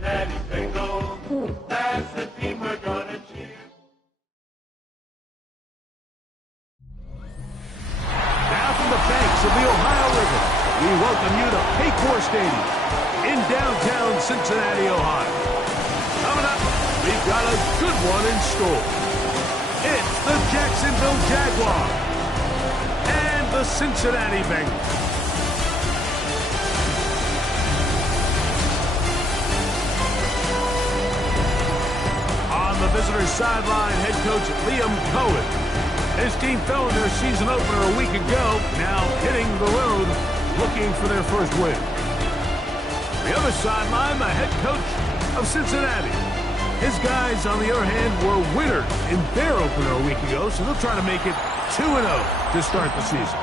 Daddy's Bengals, that's the team we're gonna cheer. Now from the banks of the Ohio River, we welcome you to Paycor Stadium in downtown Cincinnati, Ohio. Coming up, we've got a good one in store. It's the Jacksonville Jaguars and the Cincinnati Bengals. On the visitor's sideline, head coach Liam Cohen. His team fell in their season opener a week ago, now hitting the road, looking for their first win. The other sideline, the head coach of Cincinnati. His guys, on the other hand, were winners in their opener a week ago, so they'll try to make it 2-0 to start the season.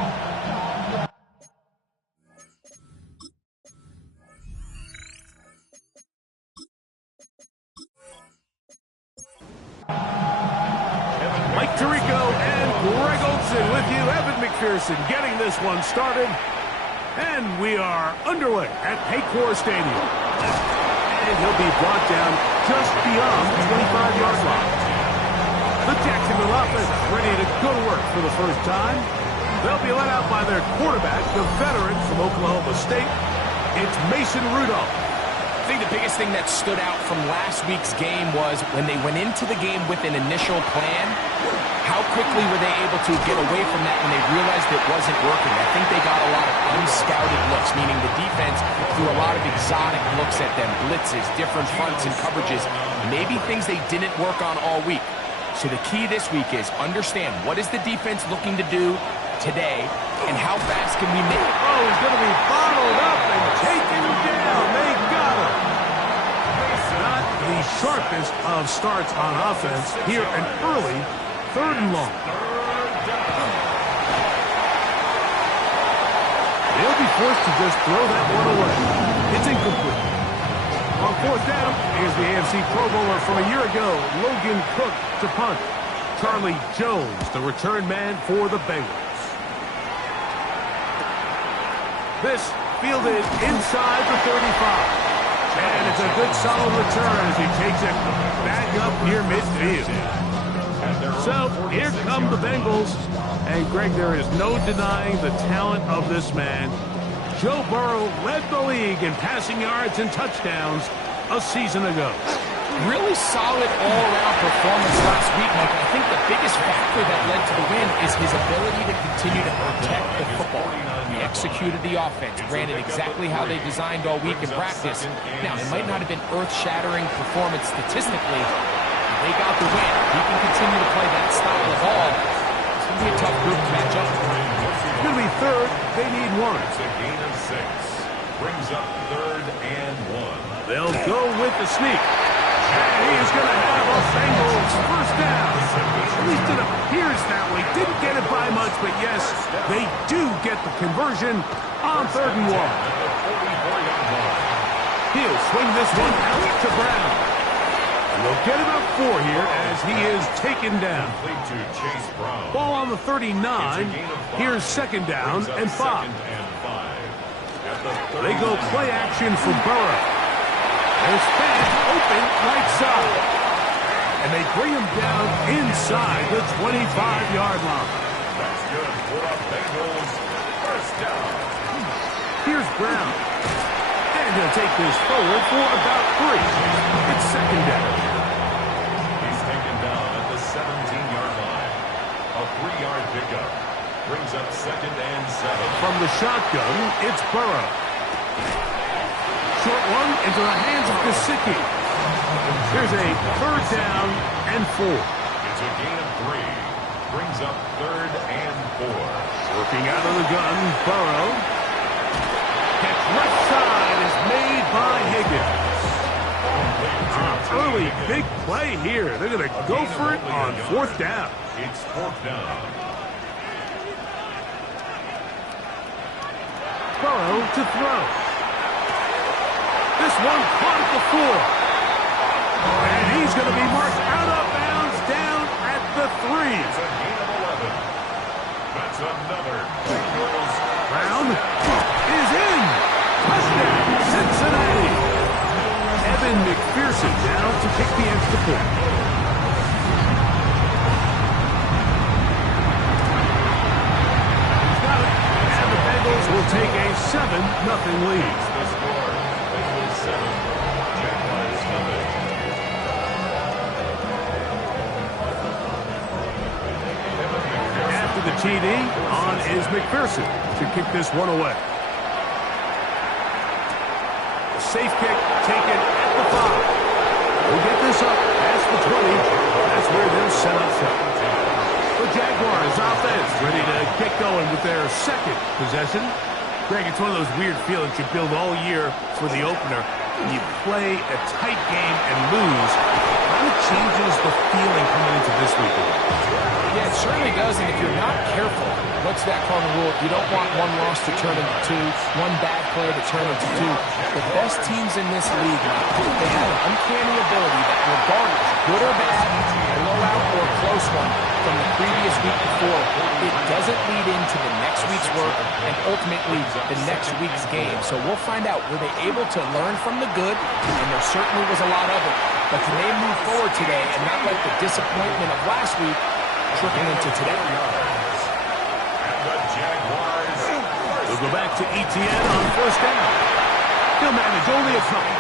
Mike Tirico and Greg Olsen with you. Evan McPherson getting this one started. And we are underway at Paycor Stadium. And he'll be brought down just beyond the 25-yard line. The Jacksonville offense ready to go to work for the first time. They'll be led out by their quarterback, the veteran from Oklahoma State. It's Mason Rudolph. I think the biggest thing that stood out from last week's game was when they went into the game with an initial plan, how quickly were they able to get away from that when they realized it wasn't working? I think they got a lot of unscouted looks, meaning the defense threw a lot of exotic looks at them, blitzes, different fronts and coverages, maybe things they didn't work on all week. So the key this week is understand what is the defense looking to do today and how fast can we make it? Oh, he's going to be bottled up and taken down. They got him. Not the sharpest of starts on offense here, an early 3rd and long. They'll be forced to just throw that one away. It's incomplete. On 4th down, here's the AFC Pro Bowler from a year ago, Logan Cook to punt. Charlie Jones, the return man for the Bengals. This fielded inside the 35. And it's a good solid return as he takes it back up near midfield. So here come the Bengals. And Greg, there is no denying the talent of this man. Joe Burrow led the league in passing yards and touchdowns a season ago. Really solid all-around performance last week, Mike. I think the biggest factor that led to the win is his ability to continue to protect the football. He executed the offense, ran it exactly how they designed all week in practice. Now, it might not have been earth-shattering performance statistically. They got the win. He can continue to play that style of ball. It's going to be a tough group to match up with. It's going to be 3rd. They need 1. It's a gain of 6. Brings up 3rd and 1. They'll go with the sneak. And he is going to have a Bengals first down. At least it appears that way. Didn't get it by much, but yes, they do get the conversion on 3rd and 1. He'll swing this one out to Brown. And they'll get about 4 here as he is taken down. Ball on the 39. Here's 2nd down and 5. They go play action for Burrow. There's fans open right side. And they bring him down inside the 25-yard line. That's good for the Bengals. First down. Here's Brown. And he'll take this forward for about 3. It's 2nd down. He's taken down at the 17-yard line. A 3-yard pickup. Brings up 2nd and 7. From the shotgun, it's Burrow. Short one into the hands of Gesicki. Here's a 3rd down and 4. It's a gain of 3. Brings up 3rd and 4. Working out of the gun, Burrow. Catch left side is made by Higgins. big play here. They're going to go for it on fourth down. It's fourth down. Burrow to throw. This one caught at the 4. And he's going to be marked out of bounds down at the 3. It's a gain of 11. That's another Bengals. Brown is in. Touchdown, Cincinnati. Evan McPherson now to kick the extra point. He's got it. And the Bengals will take a 7-0 lead. The score. Bengals 7. Jaguars nothing. After the TD, on is McPherson to kick this one away. The safe kick taken at the 5. We'll get this up past the 20. That's where they'll set up shop. The Jaguars offense ready to get going with their second possession. Greg, it's one of those weird feelings you build all year for the opener. When you play a tight game and lose, it kind of changes the feeling coming into this week. Yeah, it certainly does, and if you're not careful, what's that cardinal rule? You don't want one loss to turn into 2, one bad play to turn into 2. The best teams in this league, they have an uncanny ability that regardless, good or bad, blowout or close one from the previous week before, it doesn't lead into the next week's work and ultimately the next week's game. So we'll find out, were they able to learn from the good? And there certainly was a lot of it. But can they move forward today and not let the disappointment of last week trickle into today? And the Jaguars. We'll go back to ETN on first down. He'll manage only a couple.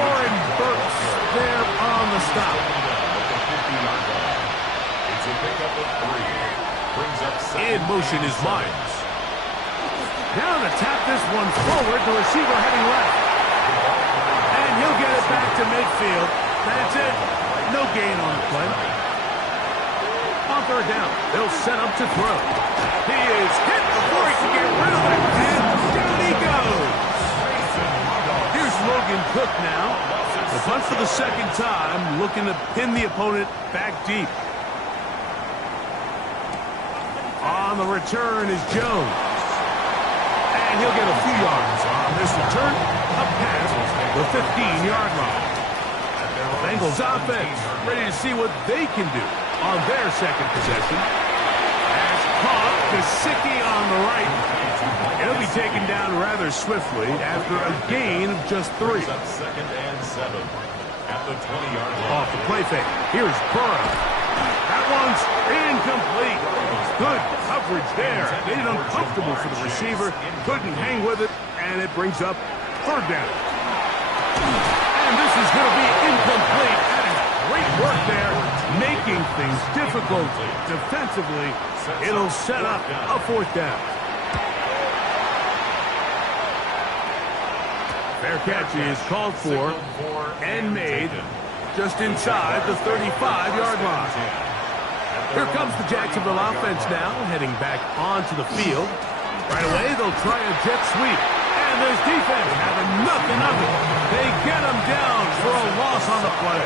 Oren Burks there on the stop. It's a pickup of 3. Brings up 7. In motion is Myers. Down to tap this one forward. The receiver heading left. And he'll get it back to midfield. That's it. No gain on the play. On third down, they'll set up to throw. He is hit before he can get rid of it. And down he goes. Here's Logan Cook now. The punt for the second time, looking to pin the opponent back deep. On the return is Jones. And he'll get a few yards on this return, up past the 15-yard line. Bengals offense ready to see what they can do on their second possession. As caught, Gesicki on the right. It'll be taken down rather swiftly after a gain of just 3. Up 2nd and 7 at the 20-yard line. Off the play fake. Here's Burrow. That one's incomplete. Good coverage there. Made it uncomfortable for the receiver. Couldn't hang with it, and it brings up third down. And this is going to be incomplete. That is great work there, making things difficult defensively. It'll set up a fourth down. Fair catch is called for and made just inside the 35-yard line. Here comes the Jacksonville offense now, heading back onto the field. Right away, they'll try a jet sweep. And this defense having nothing of it. They get him down for a loss on the play.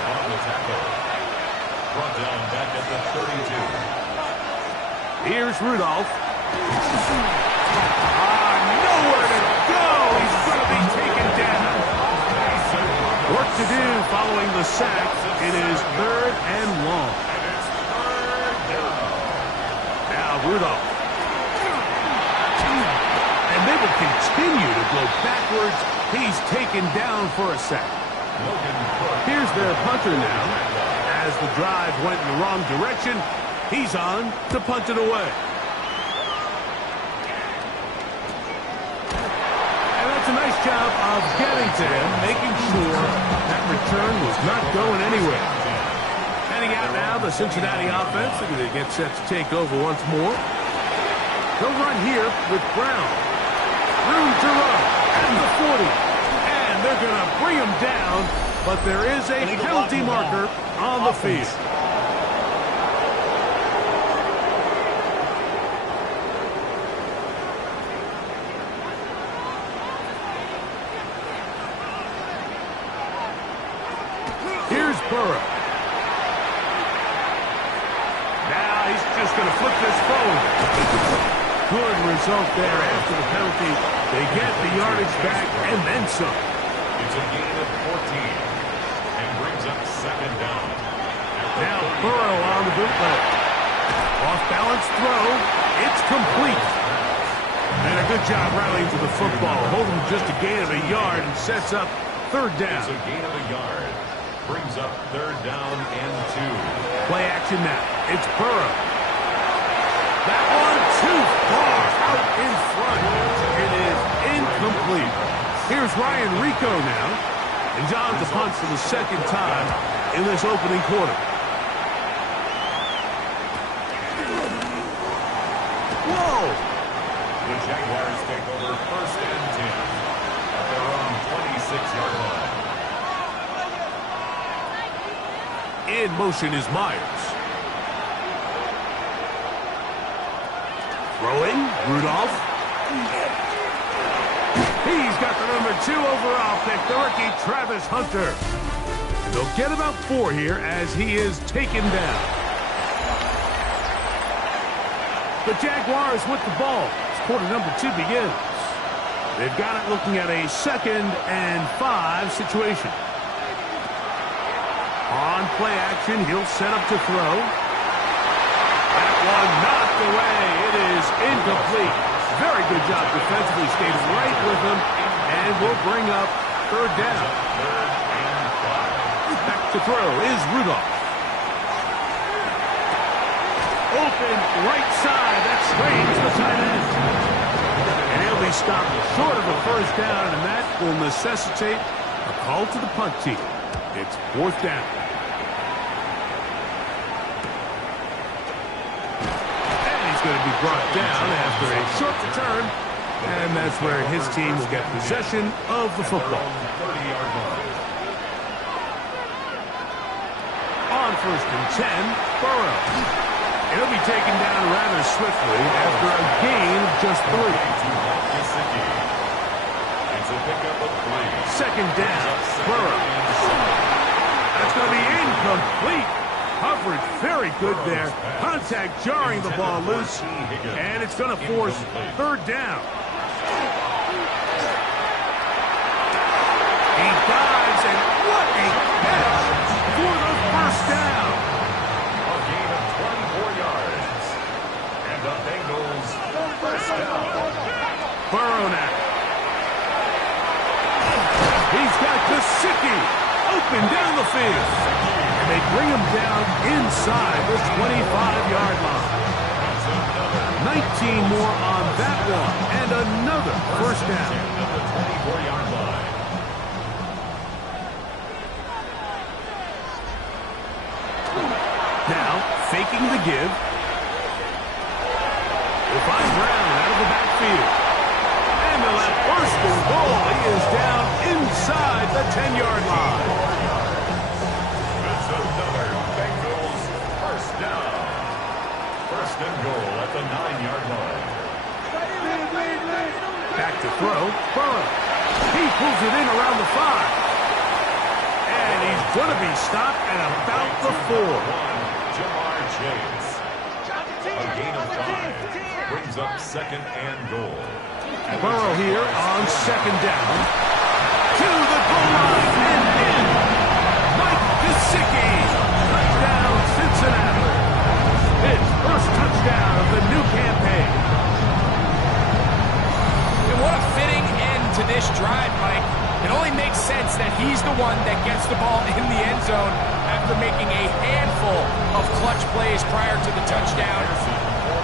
Brought down back at the 32. Here's Rudolph. Nowhere to go. He's going to be taken down. Work to do following the sack. It is third and long. Now Rudolph. And they will continue to go backwards. He's taken down for a sack. Here's their punter now. As the drive went in the wrong direction, he's on to punt it away. And that's a nice job of getting to him, making sure that return was not going anywhere. Heading out now, the Cincinnati offense. They're going to get set to take over once more. They'll run here with Brown. Room to run at the 40. And they're going to bring him down, but there is a penalty marker on the field. Here's Burrow. just going to flip this forward. Good result there after the penalty. They get the yardage back and then some. It's a gain of 14 and brings up second down. Now Burrow on the bootleg. Off-balance throw. It's complete. And a good job rallying to the football. Holding just a gain of a yard and sets up third down. It's a gain of a yard. Brings up third down and 2. Play action now. It's Burrow. That one too far out in front. It is incomplete. Here's Ryan Rico now. And John's the punt for the second time in this opening quarter. Whoa! The Jaguars take over first and 10 at their own 26-yard line. In motion is Myers. Throwing, Rudolph. He's got the number 2 overall pick, the rookie Travis Hunter. And they'll get about 4 here as he is taken down. The Jaguars with the ball. Quarter number 2 begins. They've got it looking at a 2nd and 5 situation. On play action, he'll set up to throw. That one knocked away. It is incomplete. Very good job defensively. Stayed right with him and will bring up third down. Back to throw is Rudolph. Open right side. That strains the tight end. And he'll be stopped short of a first down, and that will necessitate a call to the punt team. It's fourth down. And he's going to be brought down after a short return, and that's where his team will get possession of the football. On first and 10, Burrow. He'll be taken down rather swiftly after a gain of just 3. It's a pickup of 3. Second down, Burrow. That's going to be incomplete. Coverage very good there. Contact jarring the ball loose, and it's going to force third down. He dives, and what a catch for the first down. A gain of 24 yards. And the Bengals first down. Burrow now. He's got Gesicki open down the field. And they bring him down inside the 25-yard line. 19 more on that one. And another first down. At the 24-yard line. Now, faking the give. We'll find Brown out of the backfield. And they'll have first and goal. He is down inside the 10-yard line. That's another Bengals first down. First and goal at the 9-yard line. Back to throw. Burrow. He pulls it in around the 5. And he's going to be stopped at about the 4. Jamar Chase. A gain of 5. Brings up second and goal. Burrow here on second down. To the goal line and in. Mike Gesicki. Touchdown, Cincinnati. His first touchdown of the new campaign. And what a fitting end to this drive, Mike. It only makes sense that he's the one that gets the ball in the end zone after making a handful of clutch plays prior to the touchdown.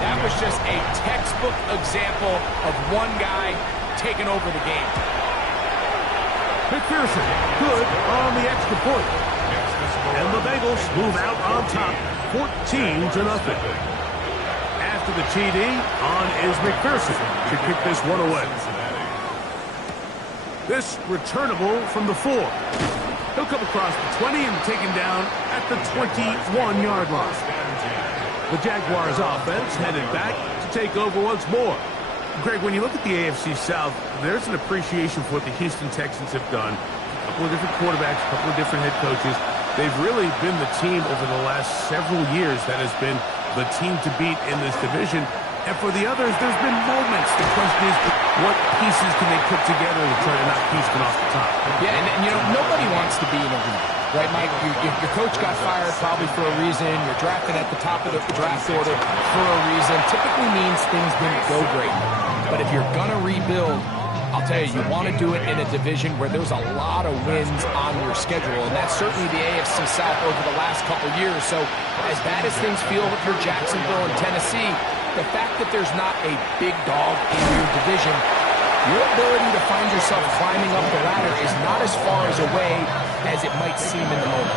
That was just a textbook example of one guy taking over the game. McPherson, good on the extra point. And the Bengals move out on top, 14-0. After the TD, on is McPherson to kick this one away. This returnable from the 4. He'll come across the 20 and taken down at the 21-yard line. The Jaguars offense headed back to take over once more. Greg, when you look at the AFC South, there's an appreciation for what the Houston Texans have done. A couple of different quarterbacks, a couple of different head coaches. They've really been the team over the last several years that has been the team to beat in this division. And for the others, there's been moments. The question is, what pieces can they put together to try to knock Houston off the top? Yeah, and you know, nobody wants to be in a lead, right, Mike? Your coach got fired probably for a reason. You're drafted at the top of the draft order for a reason. Typically means things didn't go great. But if you're going to rebuild, I'll tell you, you want to do it in a division where there's a lot of wins on your schedule, and that's certainly the AFC South over the last couple years. So as bad as things feel for Jacksonville and Tennessee, the fact that there's not a big dog in your division, your ability to find yourself climbing up the ladder is not as far away as it might seem in the moment.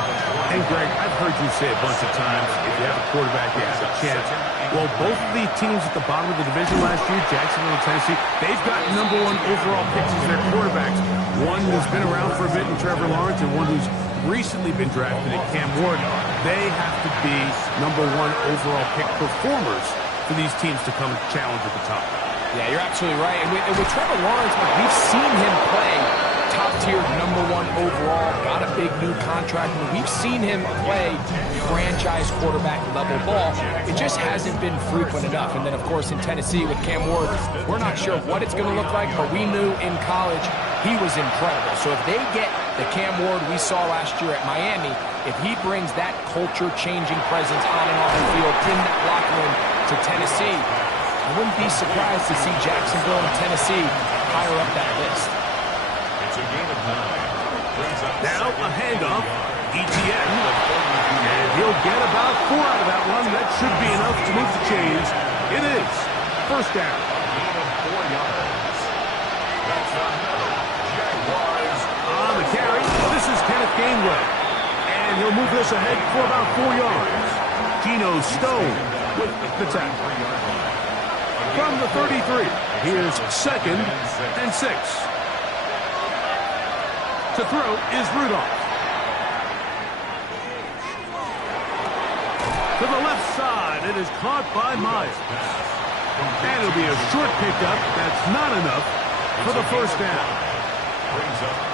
And Greg, I've heard you say a bunch of times, if you have a quarterback, you have a chance. Well, both of the teams at the bottom of the division last year, Jacksonville and Tennessee, they've got #1 overall picks as their quarterbacks. One who's been around for a bit in Trevor Lawrence, and one who's recently been drafted in Cam Ward. They have to be #1 overall pick performers for these teams to come challenge at the top. Yeah, you're absolutely right. And with Trevor Lawrence, we've seen him play top-tier #1 overall, got a big new contract, and we've seen him play franchise quarterback level ball. It just hasn't been frequent enough. And then, of course, in Tennessee with Cam Ward, we're not sure what it's going to look like, but we knew in college he was incredible. So if they get the Cam Ward we saw last year at Miami, if he brings that culture-changing presence on and off the field in that locker room to Tennessee, I wouldn't be surprised to see Jacksonville and Tennessee higher up that list. It's a gain of 9. Now a handoff, ETN, and he'll get about 4 out of that one. That should be enough to move the chains. It is first down. Gain of 4 yards. That's another Jaguars. On the carry, this is Kenneth Gainwell, and he'll move this ahead for about 4 yards. Geno Stone with the tackle. From the 33, here's 2nd and 6. To throw is Rudolph. To the left side, it is caught by Myers. And it'll be a short pickup. That's not enough for the first down.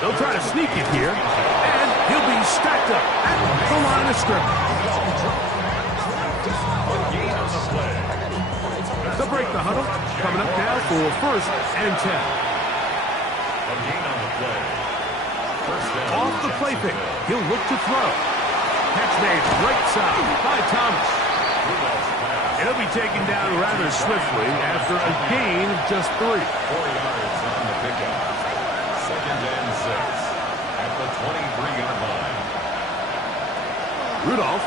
They'll try to sneak it here, and he'll be stacked up at the line of scrimmage. To break the huddle, coming up now for 1st and 10. A gain on the play. First down. Off the play fake, he'll look to throw. Catch made right side by Thomas. It'll be taken down rather swiftly after a gain of just 3. 4 yards on the pickup. 2nd and 6 at the 23-yard line. Rudolph.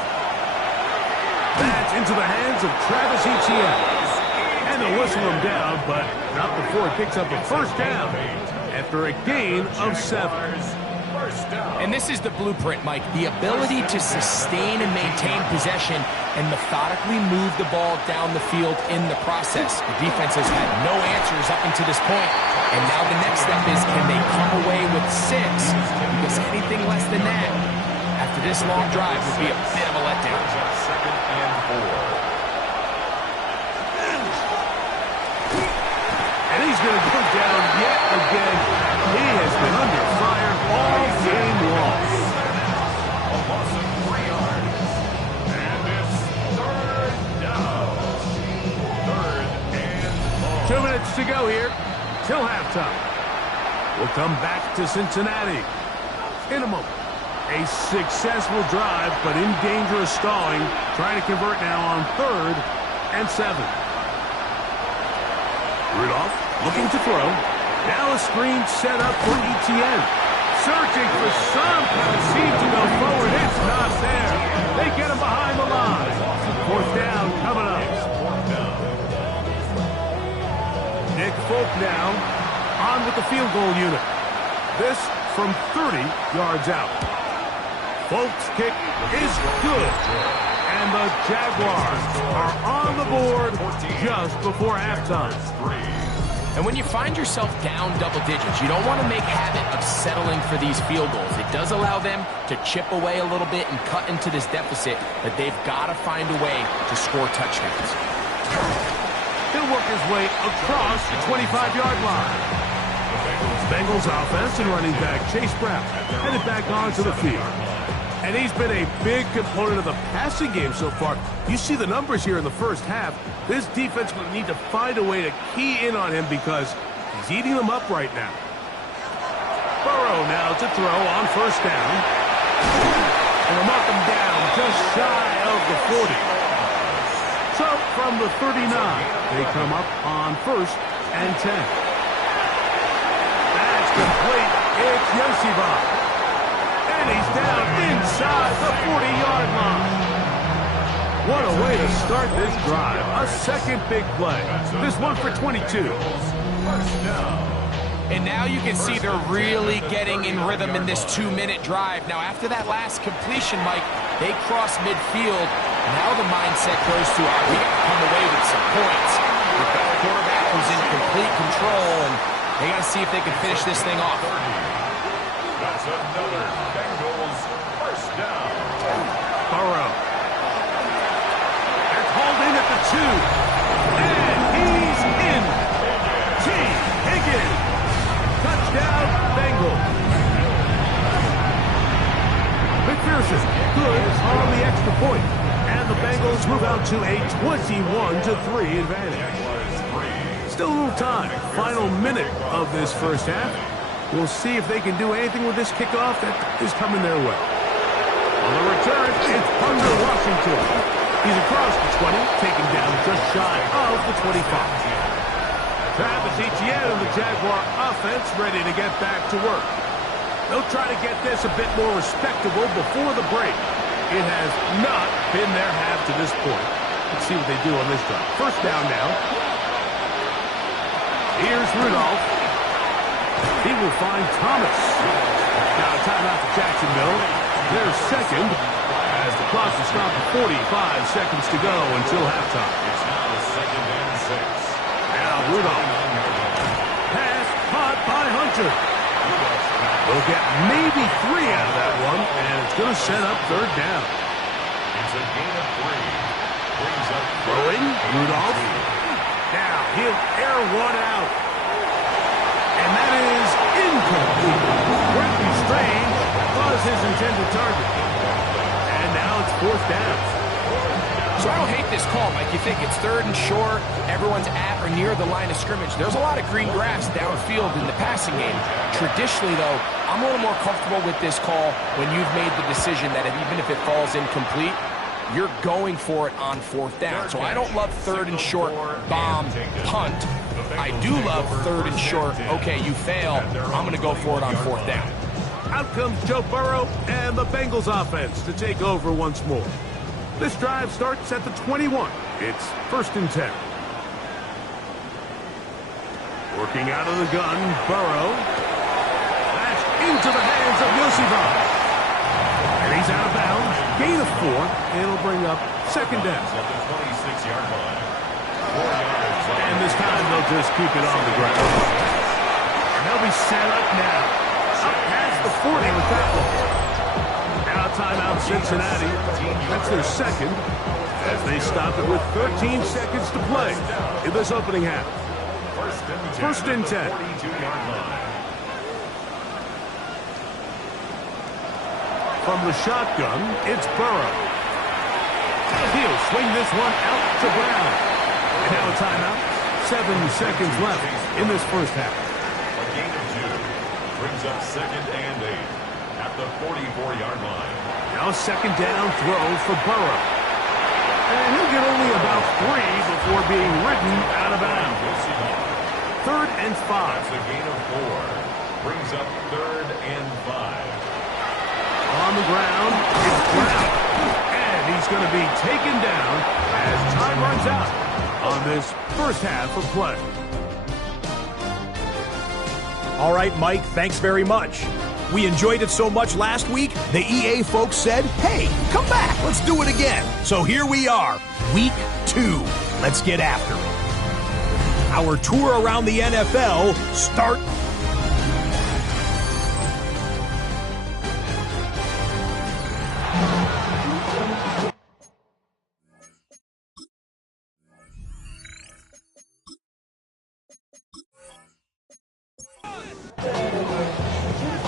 That's into the hands of Travis Etienne. And they'll whistle him down, but not before he picks up a first down after a gain of 7. And this is the blueprint, Mike. The ability to sustain and maintain possession and methodically move the ball down the field in the process. The defense has had no answers up until this point. And now the next step is, can they come away with 6? Because anything less than that, after this long drive, would be a bit of a letdown. 2nd and 4. And he's going to go down yet again. He has been under fire all game long. A loss of 3 yards. And it's 3rd down. 3rd and long. 2 minutes to go here till halftime. We'll come back to Cincinnati in a moment. A successful drive, but in danger of stalling. Trying to convert now on 3rd and 7. Rudolph looking to throw. Now a screen set up for Etienne. Searching for some kind of seam to go forward. It's not there. They get him behind the line. 4th down coming up. Nick Folk now on with the field goal unit. This from 30 yards out. Folk's kick is good. And the Jaguars are on the board just before halftime. And when you find yourself down double digits, you don't want to make habit of settling for these field goals. It does allow them to chip away a little bit and cut into this deficit, but they've got to find a way to score touchdowns. He'll work his way across the 25-yard line. Bengals offense and running back Chase Brown headed back onto the field. And he's been a big component of the passing game so far. You see the numbers here in the first half. This defense will need to find a way to key in on him because he's eating them up right now. Burrow now to throw on first down. And they'll mark him down just shy of the 40. So from the 39, they come up on first and 10. That's complete. It's Yosibah. And he's down inside the 40-yard line. What a way to start this drive. A second big play. This one for 22. And now you can see they're really getting in rhythm in this 2-minute drive. Now, after that last completion, Mike, they cross midfield. Now the mindset goes to, we got to come away with some points. We've got a quarterback who's in complete control, and they got to see if they can finish this thing off. That's another Bengals first down. Burrow. They're called in at the 2. And he's in. T. Higgins. Touchdown, Bengals. McPherson, good on the extra point. And the Bengals move out to a 21-3 advantage. Still a little time. Final minute of this first half. We'll see if they can do anything with this kickoff that is coming their way. On the return, it's under Washington. He's across the 20, taken down just shy of the 25. Travis Etienne and the Jaguar offense ready to get back to work. They'll try to get this a bit more respectable before the break. It has not been their half to this point. Let's see what they do on this drive. First down now. Here's Rudolph. He will find Thomas. Now a timeout for Jacksonville. There's second as the clock is stopped at 45 seconds to go until halftime. It's now 2nd and 6. Now Rudolph. Pass caught by Hunter. They'll get maybe 3 out of that one, and it's going to set up third down. It's a gain of 3. Brings up Throwing, Rudolph. Now he'll air one out. And that is incomplete. Brenton Strange was his intended target. And now it's fourth down. So I don't hate this call, Mike. You think it's third and short, everyone's at or near the line of scrimmage. There's a lot of green grass downfield in the passing game. Traditionally, though, I'm a little more comfortable with this call when you've made the decision that even if it falls incomplete, you're going for it on fourth down. So I don't love third and short, bomb, punt. I do love third and short. Okay, you fail. I'm going to go for it on fourth down. Out comes Joe Burrow and the Bengals offense to take over once more. This drive starts at the 21. It's 1st and 10. Working out of the gun, Burrow. That's into the hands of Yosibah. And he's out of bounds. Gain of 4. It'll bring up second down. at the 26-yard line. 4 yards. And this time they'll just keep it on the ground. And they'll be set up now. Up past the 40 with that one. Now timeout Cincinnati. That's their second as they stop it with 13 seconds to play in this opening half. First and 10. 42-yard line. From the shotgun, it's Burrow. He'll swing this one out to Brown. And now a timeout. 7 seconds left in this first half. A gain of 2 brings up 2nd and 8 at the 44-yard line. Now second down throw for Burrow. And he'll get only about 3 before being ridden out of bounds. 3rd and 5. That's a gain of 4. Brings up 3rd and 5. On the ground, it's Brown. And he's going to be taken down as time runs out on this first half of play. All right, Mike, thanks very much. We enjoyed it so much last week, the EA folks said, hey, come back, let's do it again. So here we are, week 2. Let's get after it. Our tour around the NFL starts.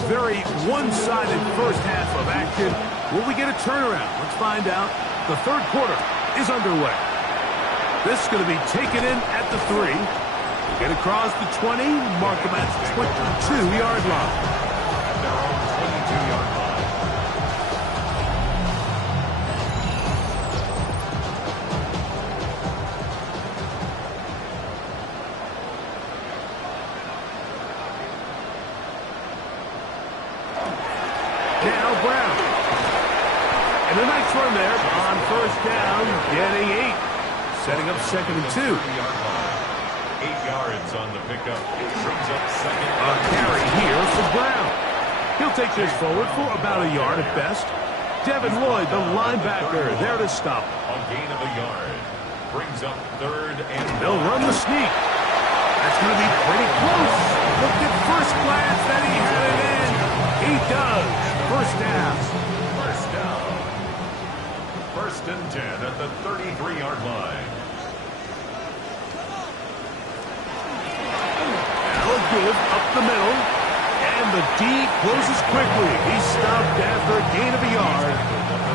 Very one-sided first half of action. Will we get a turnaround? Let's find out. The third quarter is underway. This is going to be taken in at the 3. Get across the 20, mark them at the 22-yard line. At their own 22-yard line. Now Brown. And a nice run there on first down, getting 8. Setting up 2nd and 2. 30-yard line. 8 yards on the pickup. Brings up second. A carry here for Brown. He'll take this forward for about a yard at best. Devin Lloyd, the linebacker, there to stop. A gain of a yard. Brings up 3rd and They'll run the sneak. That's going to be pretty close. Look at first glance that he had it in. He does. First down. First down. 1st and 10 at the 33-yard line. Now a give up the middle. And the D closes quickly. He's stopped after a gain of a yard.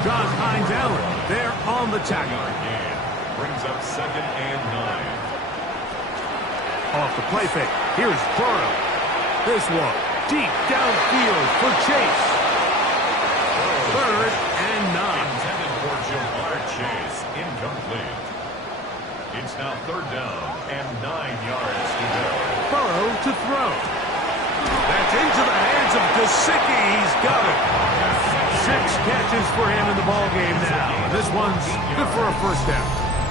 John Hines Allen there on the tackle. Yard gain. Brings up 2nd and 9. Off the play fake. Here's Burrow. This one deep downfield for Chase. 3rd and 9. Intended for Jamar Chase. Incomplete. It's now 3rd down and 9 yards to go. Burrow to throw. That's into the hands of Gesicki. He's got it. 6 catches for him in the ball game now. This one's good for a first down.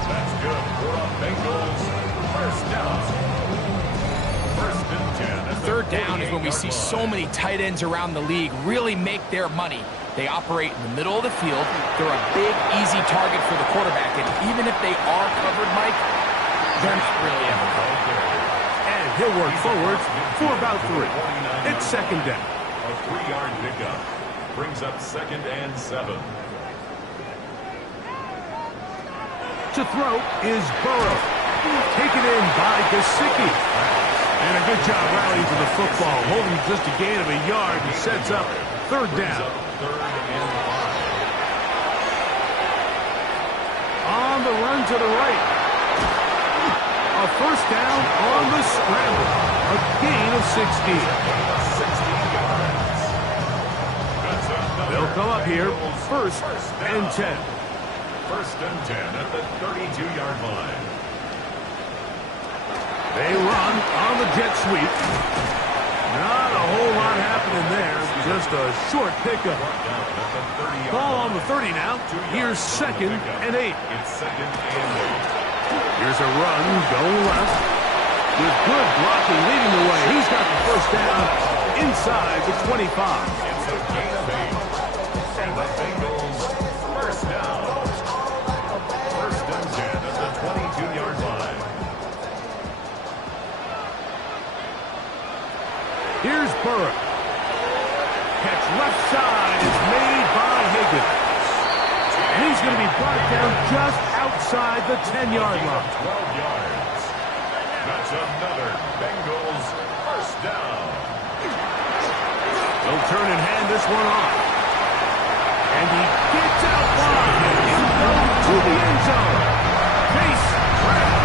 That's good for the Bengals. First down. 1st and 10. At the 3rd down is when we see so many tight ends around the league really make their money. They operate in the middle of the field. They're a big, easy target for the quarterback. And even if they are covered, Mike, they're not really ever covered. And he'll work forward for about 3. It's 2nd down. A 3-yard pickup. Brings up 2nd and 7. To throw is Burrow. Taken in by Gesicki. And a good job rallying to the football. Holding just a gain of a yard and sets up 3rd down. 3rd and 5. On the run to the right. A first down on the scramble. A gain of 16. 16 yards. That's another. They'll come up here. 1st and 10. 1st and 10 at the 32-yard line. They run on the jet sweep. Not a whole lot happening there. Just a short pickup. Ball on the 30 now. Here's 2nd and 8. It's 2nd and 8. Here's a run going left. With good blocking leading the way. He's got the first down inside the 25. It's a gain of 8. And the Bengals first down. 1st and 10 at the 22-yard line. Here's Burrow. Catch left side is made by Higgins. And he's going to be brought down just outside the 10-yard line. 12 yards. That's another Bengals first down. They'll turn and hand this one off. And he gets out wide. He'll go to the end zone. Chase Brown.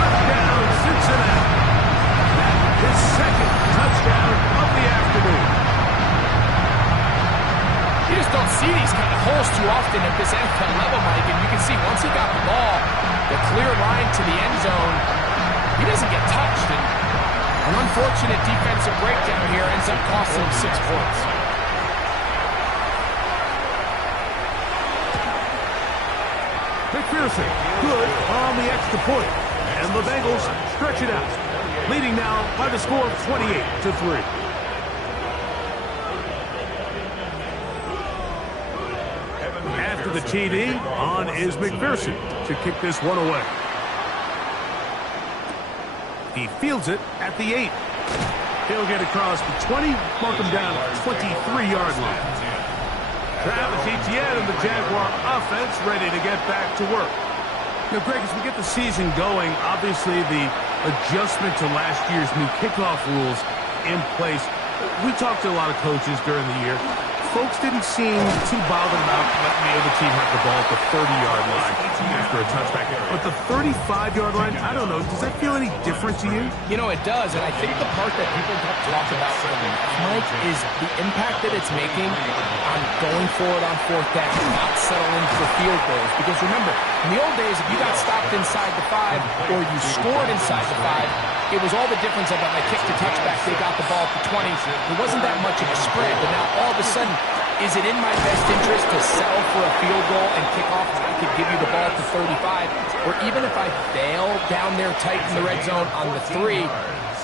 Touchdown, Cincinnati. His 2nd touchdown of the afternoon. You just don't see these kind of holes too often at this NFL level, Mike. And you can see once he got the ball, the clear line to the end zone, he doesn't get touched. And an unfortunate defensive breakdown here ends up costing him 6 points. McPherson, good on the extra point. And the Bengals stretch it out. Leading now by the score of 28-3. After the TD, on is McPherson to kick this one away. He fields it at the 8. He'll get across the 20, mark him down at the 23-yard line. Travis Etienne and the Jaguar offense ready to get back to work. You know, Greg, as we get the season going, obviously the adjustment to last year's new kickoff rules in place We talked to a lot of coaches during the year. Folks didn't seem too bothered about letting the other team have the ball at the 30-yard line after a touchback. But the 35-yard line, I don't know, does that feel any different to you? You know, it does, and I think the part that people don't talk about, Mike, is the impact that it's making on going forward on fourth down, not settling for field goals. Because remember, in the old days, if you got stopped inside the 5 or you scored inside the 5, it was all the difference of when they kicked the touchback, they got the ball at the 20. It wasn't that much of a spread, but now all of a sudden, is it in my best interest to settle for a field goal and kick off when I could give you the ball at the 35? Or even if I fail down there tight in the red zone on the 3,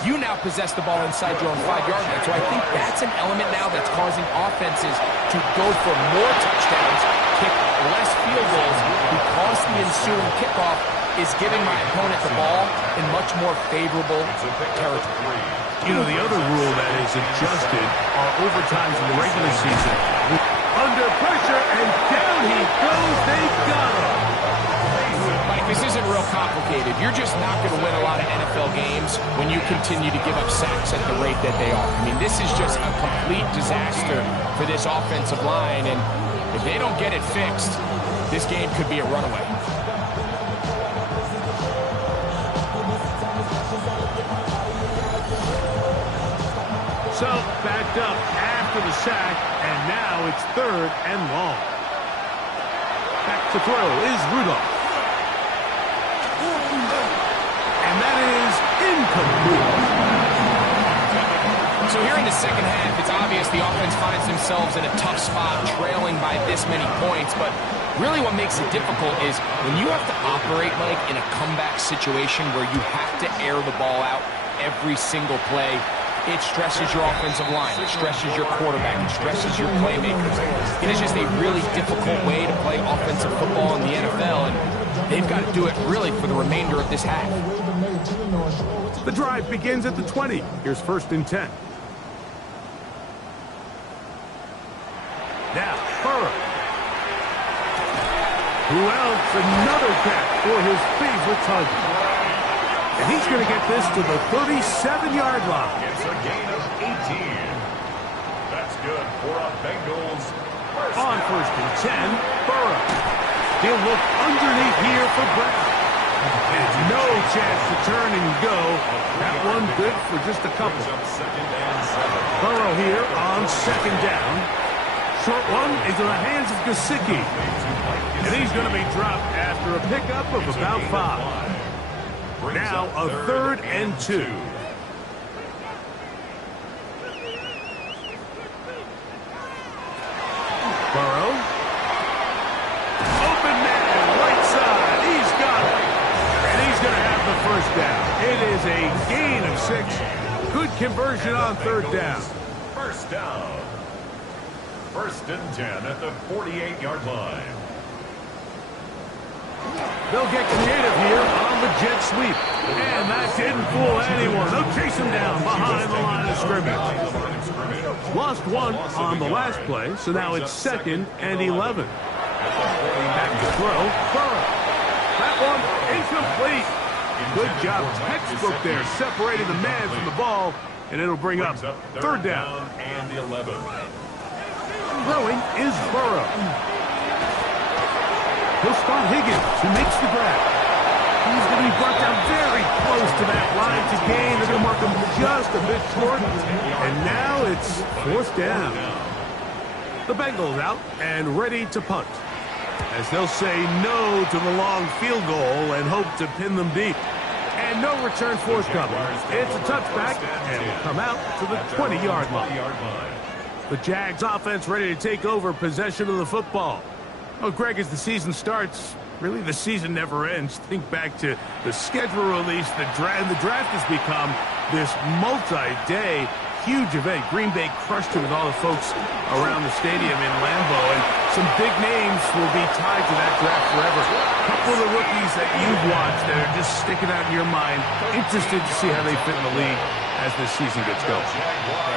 you now possess the ball inside your own 5-yard line. So I think that's an element now that's causing offenses to go for more touchdowns, kick less field goals, because the ensuing kickoff is giving my opponent the ball in much more favorable territory. You know, the other rule that is adjusted are overtimes in the regular season. Under pressure, and down he goes. They got him. Mike, this isn't real complicated. You're just not going to win a lot of NFL games when you continue to give up sacks at the rate that they are. I mean, this is just a complete disaster for this offensive line, and if they don't get it fixed, this game could be a runaway. So, backed up after the sack, and now it's 3rd and long. Back to throw is Rudolph. And that is incomplete. So here in the second half, it's obvious the offense finds themselves in a tough spot, trailing by this many points, but really what makes it difficult is when you have to operate, Mike, in a comeback situation where you have to air the ball out every single play. It stresses your offensive line. It stresses your quarterback. It stresses your playmakers. It is just a really difficult way to play offensive football in the NFL, and they've got to do it really for the remainder of this half. The drive begins at the 20. Here's 1st and 10. Now, Burrow. Who else? Another catch for his favorite target. And he's going to get this to the 37-yard line. It's a gain of 18. That's good for a Bengals first on down. 1st and 10, Burrow. He'll look underneath here for Brown. And no chance to turn and go. That one good for just a couple. Brings up 2nd and 7. Burrow here on 2nd down. Short one into the hands of Gesicki. And he's going to be dropped after a pickup of about 5. Now a 3rd and 2. Burrow. Open man, right side. He's got it. And he's going to have the 1st down. It is a gain of 6. Good conversion on 3rd down. 1st down. 1st and 10 at the 48-yard line. They'll get creative here on the jet sweep. And that didn't fool anyone. They'll chase him down behind the line of scrimmage. Lost one on the last play, so now it's 2nd and 11. Back to throw, Burrow. That one incomplete. Good job, textbook there, separating the man from the ball, and it'll bring up 3rd down. And 11. Throwing is Burrow. He'll spot Higgins, who makes the grab. He's going to be brought down very close to that line to gain. They're going to mark him just a bit short. And now it's 4th down. The Bengals out and ready to punt, as they'll say no to the long field goal and hope to pin them deep. And no return forthcoming. It's a touchback, and will come out to the 20-yard line. The Jags offense ready to take over possession of the football. Oh, Greg, as the season starts, really the season never ends. Think back to the schedule release. The draft has become this multi-day huge event. Green Bay crushed it with all the folks around the stadium in Lambeau, and some big names will be tied to that draft forever. A couple of the rookies that you've watched that are just sticking out in your mind, interested to see how they fit in the league as this season gets going.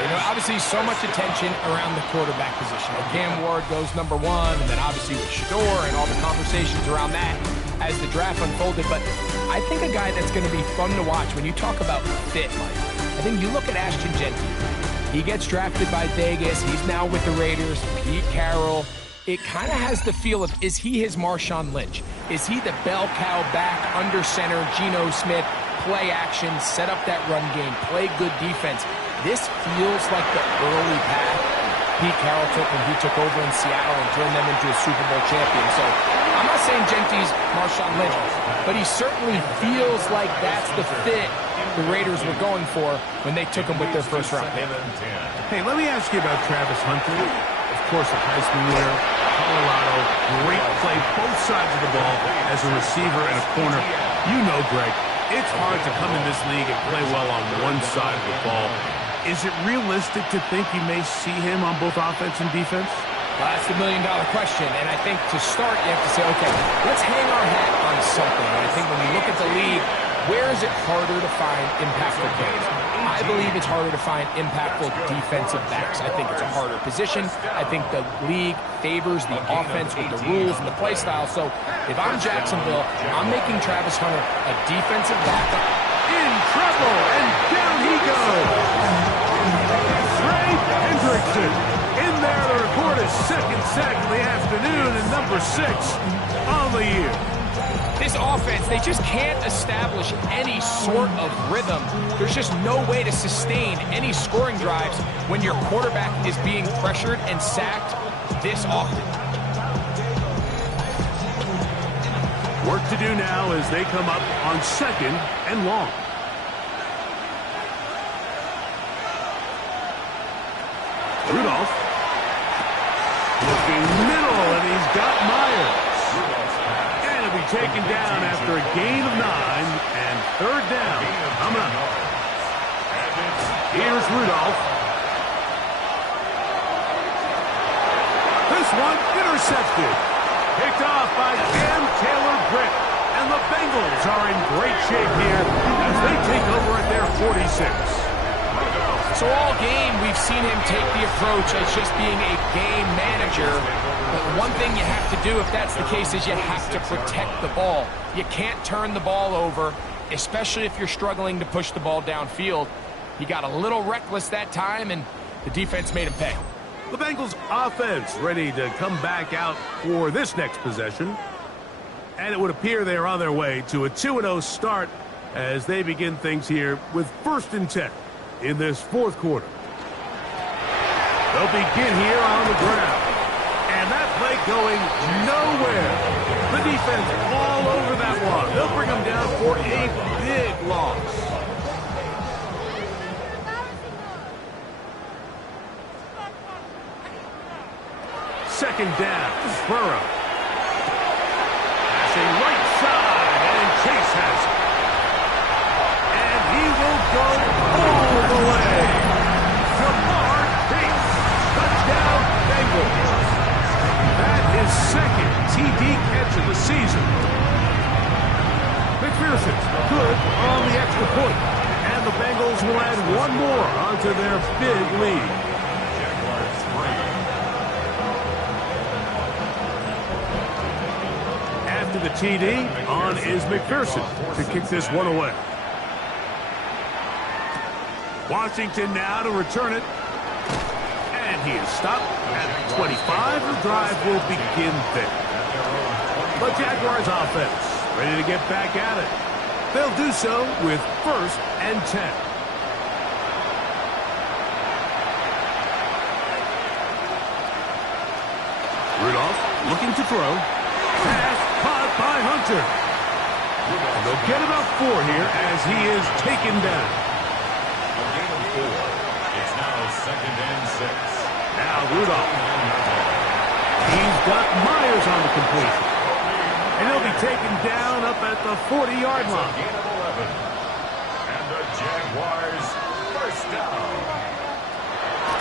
You know, obviously so much attention around the quarterback position. Cam Ward goes #1, and then obviously with Shador and all the conversations around that as the draft unfolded. But I think a guy that's going to be fun to watch when you talk about fit, Mike, I think you look at Ashton Genty. He gets drafted by Vegas. He's now with the Raiders. Pete Carroll. It kind of has the feel of, is he his Marshawn Lynch? Is he the bell cow back under center, Geno Smith, play action, set up that run game, play good defense? This feels like the early path Pete Carroll took when he took over in Seattle and turned them into a Super Bowl champion. So I'm not saying Genty's Marshawn Lynch, but he certainly feels like that's the fit the Raiders were going for when they took him with their first round pick. Hey, let me ask you about Travis Hunter. Of course, a Heisman winner, Colorado, great play, both sides of the ball as a receiver and a corner. You know, Greg, it's hard to come in this league and play well on one side of the ball. Is it realistic to think you may see him on both offense and defense? Well, that's the million-dollar question, and I think to start, you have to say, okay, let's hang our hat on something. And I think when you look at the league, where is it harder to find impactful players? I believe it's harder to find impactful defensive backs. I think it's a harder position. I think the league favors the offense with the rules and the play style. So if I'm Jacksonville, I'm making Travis Hunter a defensive back. In trouble, and down he goes. Trey Hendrickson in there to record his second sack of the afternoon and number 6 on the year. This offense, they just can't establish any sort of rhythm. There's just no way to sustain any scoring drives when your quarterback is being pressured and sacked this often. Work to do now as they come up on 2nd and long. Rudolph looking middle, and he's got Myers. And he'll be taken down after a gain of 9 and 3rd down. Coming up. Here's Rudolph. This one intercepted. Picked off by Cam Taylor-Britt. And the Bengals are in great shape here as they take over at their 46. So all game, we've seen him take the approach as just being a game manager. But one thing you have to do, if that's the case, is you have to protect the ball. You can't turn the ball over, especially if you're struggling to push the ball downfield. He got a little reckless that time, and the defense made him pay. The Bengals offense ready to come back out for this next possession. And it would appear they're on their way to a 2-0 start as they begin things here with 1st and 10 in this 4th quarter. They'll begin here on the ground. And that play going nowhere. The defense all over that one. They'll bring them down for a big loss. Second down, Burrow. Passing right side, and Chase has it. And he will go all the way. Jamar Chase, touchdown Bengals. That is 2nd TD catch of the season. McPherson's good on the extra point. And the Bengals will add one more onto their big lead. Jaguars 3. After the TD, on is McPherson to kick this one away. Washington now to return it. And he is stopped at 25. The drive will begin there. The Jaguars offense ready to get back at it. They'll do so with 1st and 10. Rudolph looking to throw. Pass caught by Hunter. And they'll get about 4 here as he is taken down. A gain of 4. It's now 2nd and 6. Now Rudolph. He's got Myers on the completion. And he'll be taken down up at the 40-yard line. Gain of 11. And the Jaguars first down.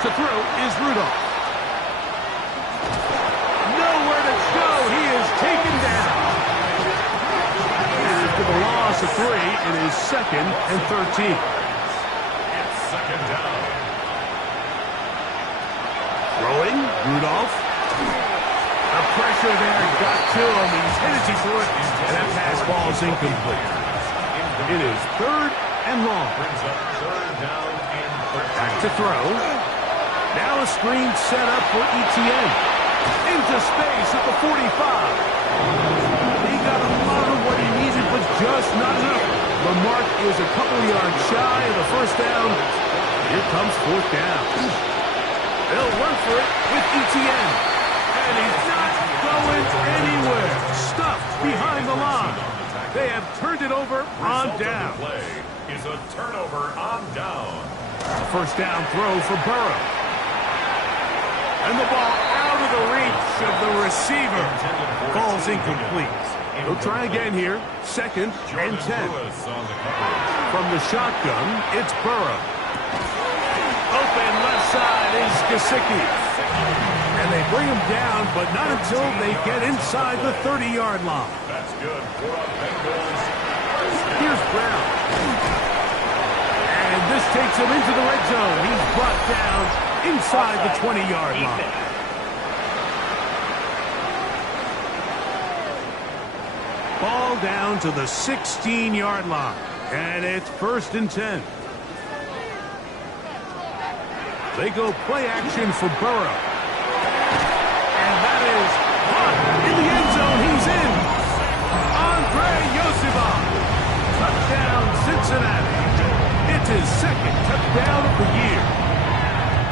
To throw is Rudolph. Nowhere to go. He is taken down. After the loss of 3, it is 2nd and 13. It's 2nd down. Throwing, Rudolph. The pressure there got to him. He's headed to it, and that pass ball is incomplete. It is 3rd and long. Brings up 3rd down and Back to throw. Now a screen set up for ETN. Into space at the 45. He got a lot of what he needed, but just not enough. The mark is a couple yards shy of the first down. Here comes fourth down. They'll run for it with ETN. And he's not going anywhere. Stuffed behind the line. They have turned it over on down. Play is a turnover on down. A first down throw for Burrow. And the ball out of the reach of the receiver. Ball's incomplete. They'll try again here. Second and 10. From the shotgun, it's Burrow. Open left side is Gesicki. And they bring him down, but not until they get inside the 30-yard line. That's good for a Bengals. Here's Brown. And this takes him into the red zone. He's brought down inside the 20-yard line. Ball down to the 16-yard line. And it's first and 10. They go play action for Burrow. And that is caught in the end zone. He's in. Andre Yosibov. Touchdown, Cincinnati. It's his second touchdown of the year.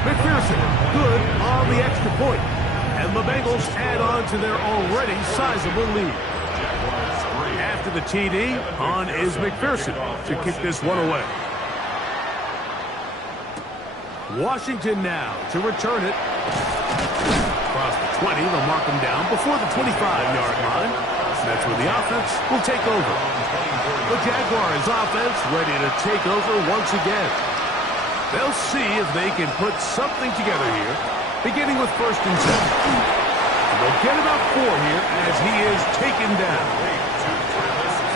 McPherson, good on the extra point. And the Bengals add on to their already sizable lead. After the TD, on is McPherson to kick this one away. Washington now to return it. Across the 20, they'll mark him down before the 25-yard line. That's where the offense will take over. The Jaguars offense ready to take over once again. They'll see if they can put something together here, beginning with first and 10. They'll get about 4 here as he is taken down.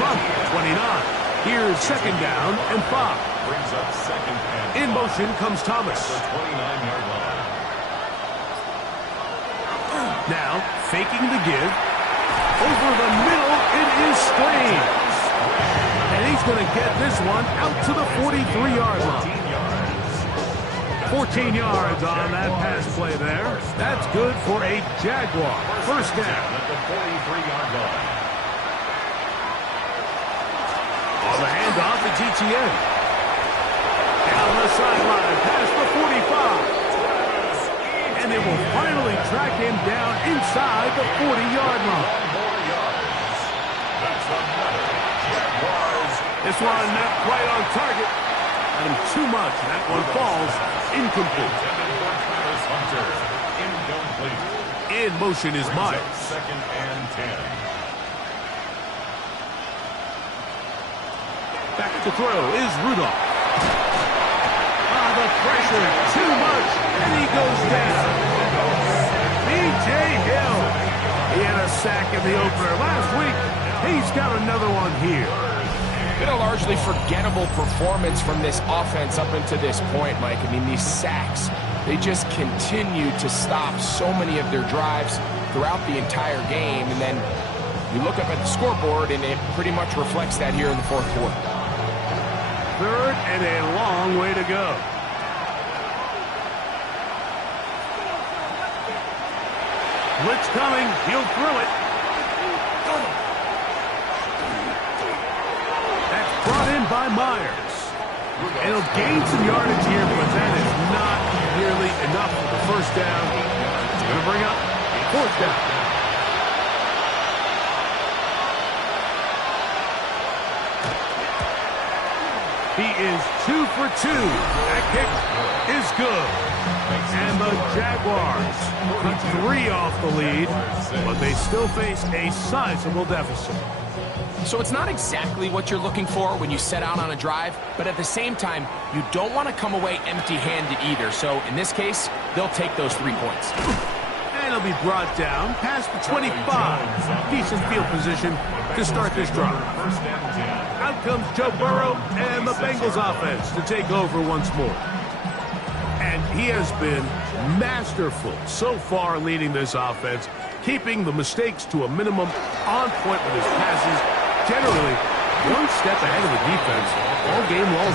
From 29, here's second down and 5. Brings up second and in motion comes Thomas. the 29-yard line. Now, faking the give. Over the middle, it is Strange. And he's going to get this one out to the 43-yard line. 14 yards on that pass play there. That's good for a Jaguar. First down. At the 43-yard line. On the handoff, it's ETN. Down the sideline, past the 45. And they will finally track him down inside the 40-yard line. That's another Jaguars. This one not quite on target. Got him too much. That one falls incomplete. Hunter, incomplete. In motion is Myers. Second and 10. Back to throw is Rudolph. The pressure, too much, and he goes down. B.J. Hill. He had a sack in the opener last week. He's got another one here. Been a largely forgettable performance from this offense up until this point, Mike. I mean, these sacks, they just continue to stop so many of their drives throughout the entire game. And then you look up at the scoreboard, and it pretty much reflects that here in the fourth quarter. Third and a long way to go. Blitz coming. He'll throw it. That's brought in by Myers. It'll gain some yardage here, but that is not nearly enough for the first down. It's going to bring up fourth down. He is 2 for 2. That kick is good. And the Jaguars cut 3 off the lead, but they still face a sizable deficit. So it's not exactly what you're looking for when you set out on a drive, but at the same time, you don't want to come away empty-handed either. So in this case, they'll take those 3 points. And he'll be brought down past the 25. Decent field position to start this drive. Out comes Joe Burrow and the Bengals offense to take over once more. And he has been masterful so far leading this offense, keeping the mistakes to a minimum, on point with his passes, generally one step ahead of the defense all game long.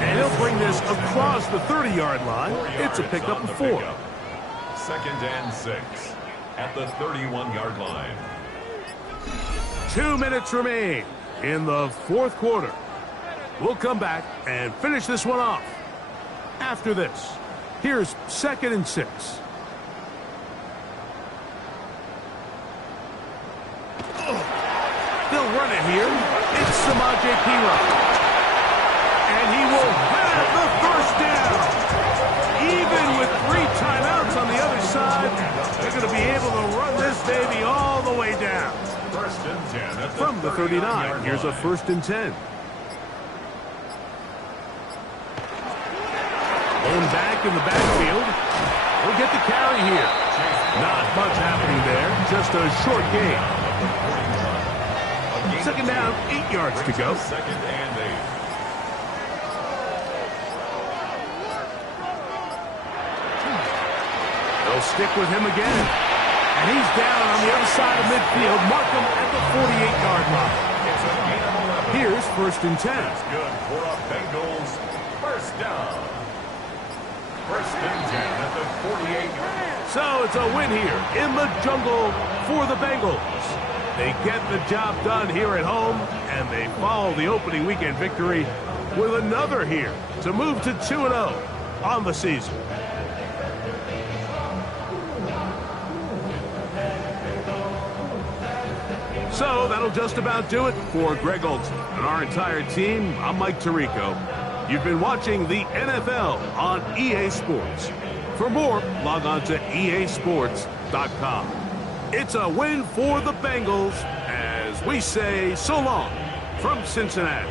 And They'll bring this across the 30-yard line. It's a pickup of 4. Second and 6 at the 31-yard line. 2 minutes remain in the fourth quarter. We'll come back and finish this one off. After this, here's second and 6. They'll run it here. It's Samaje Perine. And he will have the first down. Even with 3 timeouts on the other side, they're going to be able to run this baby all the way down. First and 10 at the From the 39, here's a first and 10. Going back in the backfield. We'll get the carry here. Not much happening there. Just a short gain. Second down, 8 yards to go. Second and 8. They'll stick with him again. And he's down on the other side of midfield. Mark him at the 48-yard line. Here's first and 10. That's good for a Bengals first down. First and 10 at the 48-yard. So it's a win here in the jungle for the Bengals. They get the job done here at home, and they follow the opening weekend victory with another here to move to 2-0 on the season. So that'll just about do it for Greg Olson and our entire team. I'm Mike Tirico. You've been watching the NFL on EA Sports. For more, log on to easports.com. It's a win for the Bengals as we say so long from Cincinnati.